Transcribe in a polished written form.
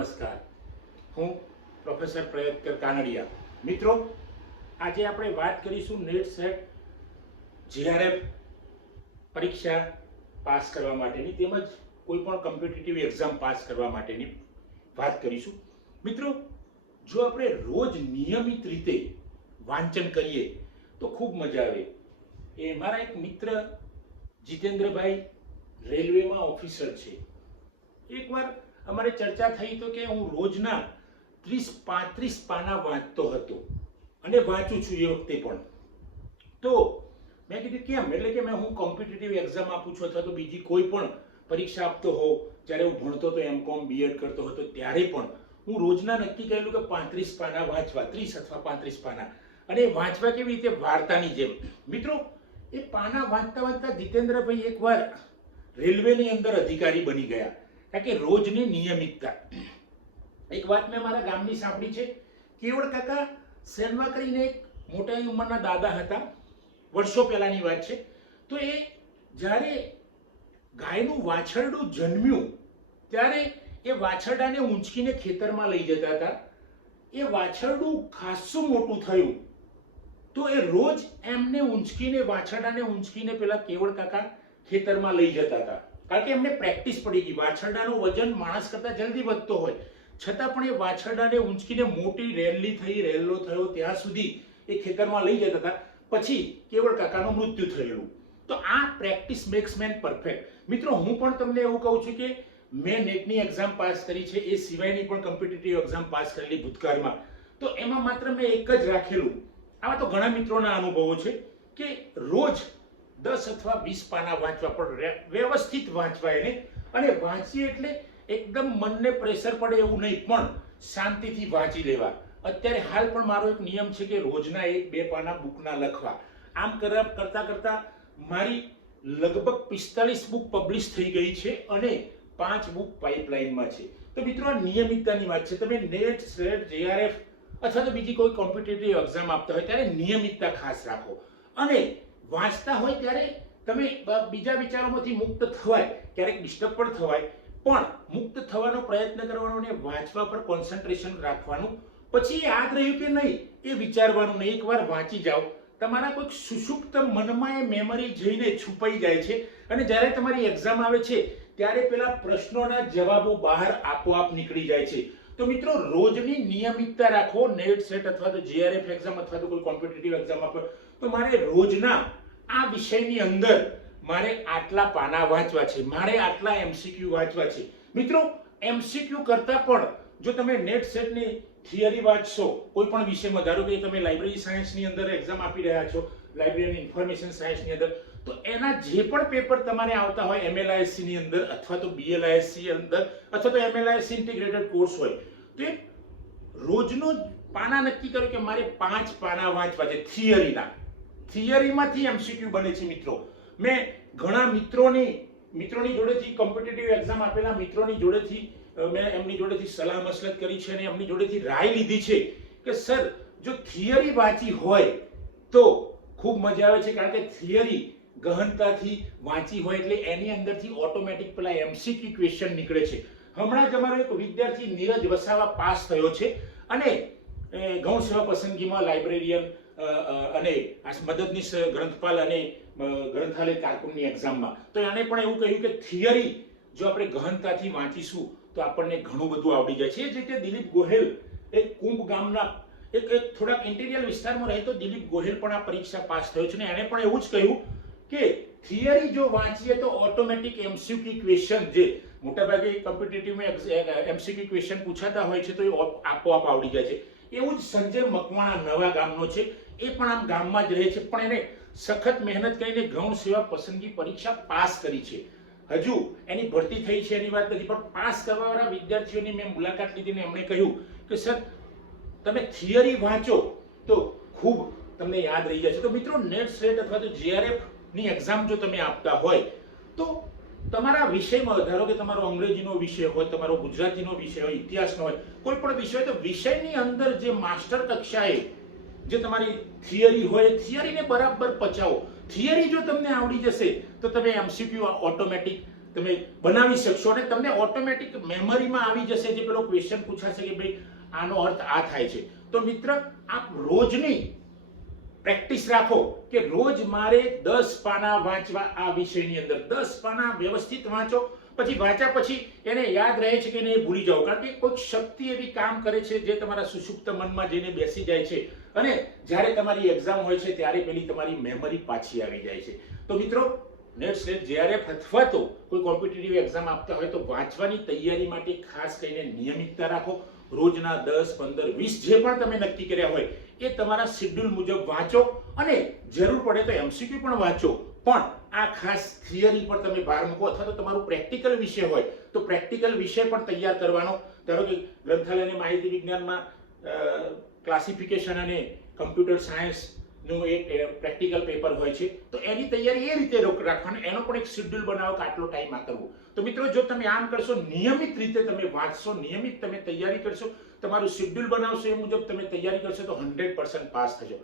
નમસ્કાર, હું પ્રોફેસર પ્રયત્કર કાનડિયા. મિત્રો, આજે આપણે વાત કરીશું નેટ સેટ જીઆરએફ પરીક્ષા પાસ કરવા માટેની તેમજ કોઈ પણ કોમ્પિટિટિવ એક્ઝામ પાસ કરવા માટેની વાત કરીશું. મિત્રો, જો આપણે રોજ નિયમિત રીતે વાંચન કરીએ તો ખૂબ મજા આવે. એ મારા એક મિત્ર જીતેન્દ્રભાઈ રેલવેમાં ઓફિસર છે. એકવાર અમારે ચર્ચા થઈ તો કે હું રોજના 30-35 પાના વાંચતો હતો અને વાંચું છું એ વખતે પણ. તો મેં કીધું કેમ, એટલે કે હું કોમ્પિટિટિવ એક્ઝામ આપું છું અથવા તો બીજી કોઈ પણ પરીક્ષા આપતો હોઉં, જ્યારે હું ભણતો હતો એમકોમ બીએડ કરતો હતો ત્યારે પણ હું રોજના નક્કી કરેલું કે 35 પાના વાંચવા, 30 અથવા 35 પાના. અને વાંચવા કેવી રીતે, વાર્તાની જેમ. મિત્રો, એ પાના વાંચતા વાંચતા જીતેન્દ્રભાઈ એકવાર રેલવેની અંદર અધિકારી બની ગયા, કારણ કે રોજની નિયમિતતા. એક વાત મેં મારા ગામની સાંભળી છે. કેવળ કાકા સેનવા કરીને એક મોટા ઉંમરના દાદા હતા, વર્ષો પહેલાની વાત છે. તો એ જ્યારે ગાયનું વાછરડું જન્મ્યું ત્યારે એ વાછરડાને ઊંચકીને ખેતરમાં લઈ જતા હતા. એ વાછરડું ખાસું મોટું થયું તો એ રોજ એમને ઊંચકીને, વાછરડાને ઊંચકીને પેલા કેવળ કાકા ખેતરમાં લઈ જતા હતા, કારણ કે એમને પ્રેક્ટિસ પડી ગઈ. વાછરડાનું વજન માણસ કરતા જલ્દી વધતો હોય છતાં પણ એ વાછરડાને ઊંચકીને મોટી રેલી થઈ, રેલો થયો ત્યાં સુધી એ ખેતરમાં લઈ જતા હતા. પછી કેવળ કાકાનું મૃત્યુ થયેલું. તો આ પ્રેક્ટિસ મેક્સ મેન પરફેક્ટ. મિત્રો, હું પણ તમને એવું કહું છું કે મેં નેટની એક્ઝામ પાસ કરી છે, એ સિવાયની પણ કોમ્પિટિટિવ એક્ઝામ પાસ કરેલી ભૂતકાળમાં. તો એમાં માત્ર મેં એક જ રાખેલું, આવા તો ઘણા મિત્રોના અનુભવો છે, કે રોજ 10 અથવા 20 પાના વાંચવા, પણ વ્યવસ્થિત વાંચવા એને. અને વાંચીએ એટલે એકદમ મનને પ્રેશર પડે એવું નહીં, પણ શાંતિથી વાંચી લેવા. અત્યારે હાલ પણ મારો એક નિયમ છે કે રોજના 1-2 પાના બુકના લખવા. આમ કરતા કરતા મારી લગભગ 45 બુક પબ્લિશ થઈ ગઈ છે અને 5 બુક પાઇપલાઇનમાં છે. તો મિત્રો, આ નિયમિતતાની વાત છે. તમે નેટ, સેટ, જીઆરએફ અથવા તો બીજી કોઈ કોમ્પિટિટિવ એક્ઝામ આપતા હોય ત્યારે નિયમિતતા ખાસ રાખો. અને વાંચતા હોય ત્યારે તમે બીજા વિચારોમાંથી મુક્ત થવાય, ક્યારેક ડિસ્ટર્બ પણ થવાય, પણ મુક્ત થવાનો પ્રયત્ન કરવાનો અને વાંચવા પર કોન્સન્ટ્રેશન રાખવાનું. પછી યાદ રહ્યું કે નહીં એ વિચારવાનું નહીં. એકવાર વાંચી જાઓ, તમારા કોઈક સુષુપ્ત મનમાં એ મેમરી જઈને છુપાઈ જાય છે અને જ્યારે તમારી એક્ઝામ આવે છે ત્યારે પેલા પ્રશ્નોના જવાબો બહાર આપોઆપ નીકળી જાય છે. તો મિત્રો, રોજની નિયમિતતા રાખો. નેટ, સેટ અથવા તો જીઆરએફ એક્ઝામ અથવા તો કોઈ કોમ્પિટિટિવ એક્ઝામ આપો તો મારે રોજના આ વિષયની અંદર મારે આટલા પાના વાંચવા છે, મારે આટલા એમસીક્યુ વાંચવા છે. મિત્રો, એમસીક્યુ કરતા પણ જો તમે નેટ સેટની થિયરી વાંચશો કોઈ પણ વિષયમાં, ધારો કે તમે લાઇબ્રેરી સાયન્સની અંદર એક્ઝામ આપી રહ્યા છો, લાઇબ્રેરી અને ઇન્ફોર્મેશન સાયન્સની અંદર, તો એના જે પણ પેપર તમારે આવતા હોય એમએલઆઈએસસી ની અંદર અથવા તો બીએલઆઈએસસી અંદર અથવા તો એમએલઆઈએસસી ઇન્ટિગ્રેટેડ કોર્સ હોય, તો એ રોજનો પાના નક્કી કરો કે મારે 5 પાના વાંચવા છે થિયરીના. થિયરીમાંથી એમસીક્યુ બને છે. મિત્રો, મેં ઘણા મિત્રોની જોડેથી કોમ્પિટિટિવ એક્ઝામ આપેલા મિત્રોની જોડેથી મેં એમની જોડેથી સલાહ મસલત કરી છે અને એમની જોડેથી રાય લીધી છે કે સર, જો થિયરી વાંચી હોય તો ખૂબ મજા આવે છે, કારણ કે થિયરી ગહનતાથી વાંચી હોય એટલે એની અંદરથી ઓટોમેટિક પેલા એમસીક્યુ ક્વેશ્ચન નીકળે છે. હમણાં જ અમારો એક વિદ્યાર્થી નીરજ વસાવા પાસ થયો છે અને ગૌણ સેવા પસંદગીમાં લાઇબ્રેરિયન અને મદદનીશ ગ્રંથપાલ અને ગ્રંથાલય કારકુનની એક્ઝામમાં. તો એણે પણ એવું કહ્યું કે થિયરી જો આપણે ગહનતાથી વાંચીશું તો આપણને ઘણું બધું આવડી જાય છે. એ જ રીતે દિલીપ ગોહેલ, એક કુંભ ગામના એક થોડાક ઇન્ટિરિયર વિસ્તારમાં રહેતો દિલીપ ગોહેલ પણ આ પરીક્ષા પાસ થયો છે અને એણે પણ એવું જ કહ્યું કે થિયરી જો વાંચીએ તો ઓટોમેટિક એમસીક્યુ ક્વેશ્ચન, જે મોટાભાગે કોમ્પિટિટિવમાં એમસીક્યુ ક્વેશ્ચન પૂછાતા હોય છે, તો એ આપોઆપ આવડી જાય છે. એવું જ સંજય મકવાણા નવા ગામનો છે, એ પણ આમ ગામમાં જ રહે છે, પણ એને સખત મહેનત કરીને ગૌણ સેવા પસંદગી પરીક્ષા પાસ કરી છે. હજુ એની ભરતી થઈ છે એની વાત નથી, પણ પાસ કરવાવાળા વિદ્યાર્થીઓની મેં મુલાકાત લીધી ને એમણે કહ્યું કે સર, તમે થિયરી વાંચો તો ખૂબ તમને યાદ રહી જાય છે. તો મિત્રો, નેટ, સેટ અથવા તો જીઆરએફ ની એક્ઝામ જો તમે આપતા હોય તો તમારા વિષયમાં, ધારો કે તમારો અંગ્રેજીનો વિષય હોય, તમારો ગુજરાતીનો વિષય હોય, ઇતિહાસનો હોય, કોઈ પણ વિષય હોય, તો વિષયની અંદર જે માસ્ટર કક્ષાએ જે તમારી થિયરી હોય, થિયરીને બરાબર પચાવો. થિયરી જો તમને આવડી જશે તો તમે એમસીક્યુ ઓટોમેટિક તમે બનાવી શકશો અને તમને ઓટોમેટિક મેમરીમાં આવી જશે. જે પેલો ક્વેશ્ચન પૂછાશે કે ભાઈ આનો અર્થ આ થાય છે, તો મિત્ર આપ રોજની પ્રેક્ટિસ રાખો કે રોજ મારે 10 પાના વાંચવા આ વિષયની અંદર. 10 પાના વ્યવસ્થિત વાંચો. પછી વાંચ્યા પછી એને યાદ રહે છે કે નહીં ભૂલી જાઓ, કારણ કે કોઈક શક્તિ એવી કામ કરે છે જે તમારા સુષુપ્ત મનમાં જઈને બેસી જાય છે અને જ્યારે તમારી એક્ઝામ હોય છે ત્યારે પેલી તમારી મેમરી પાછી આવી જાય છે. તો મિત્રો નેટ સ્લેટ JRF અથવા તો કોઈ કોમ્પિટિટિવ એક્ઝામ આપતા હોય તો વાંચવાની તૈયારી માટે ખાસ કરીને નિયમિતતા રાખો. રોજના 10, 15, 20 જે પણ તમે નક્કી કર્યા હોય એ તમારા શેડ્યુલ મુજબ વાંચો અને જરૂર પડે તો MCQ પણ વાંચો. પણ આ ખાસ થિયરી પર તમે ભાર મૂકો, અથવા તો તમારું પ્રેક્ટિકલ વિષય હોય તો પ્રેક્ટિકલ વિષય પણ તૈયાર કરવાનો. ધારો કે ગ્રંથાલય અને માહિતી વિજ્ઞાનમાં ક્લાસિફિકેશન અને કમ્પ્યુટર સાયન્સનું એક પ્રેક્ટિકલ પેપર હોય છે, તો એની તૈયારી એ રીતે રાખવાની. એનો પણ એક શેડ્યુલ બનાવો કે આટલો ટાઈમ આ કરવો. તો મિત્રો જો તમે આમ કરશો, નિયમિત રીતે તમે વાંચશો, નિયમિત તમે તૈયારી કરશો, તમારું શેડ્યુલ બનાવશો, એ મુજબ તમે તૈયારી કરશો તો 100% પાસ થશો.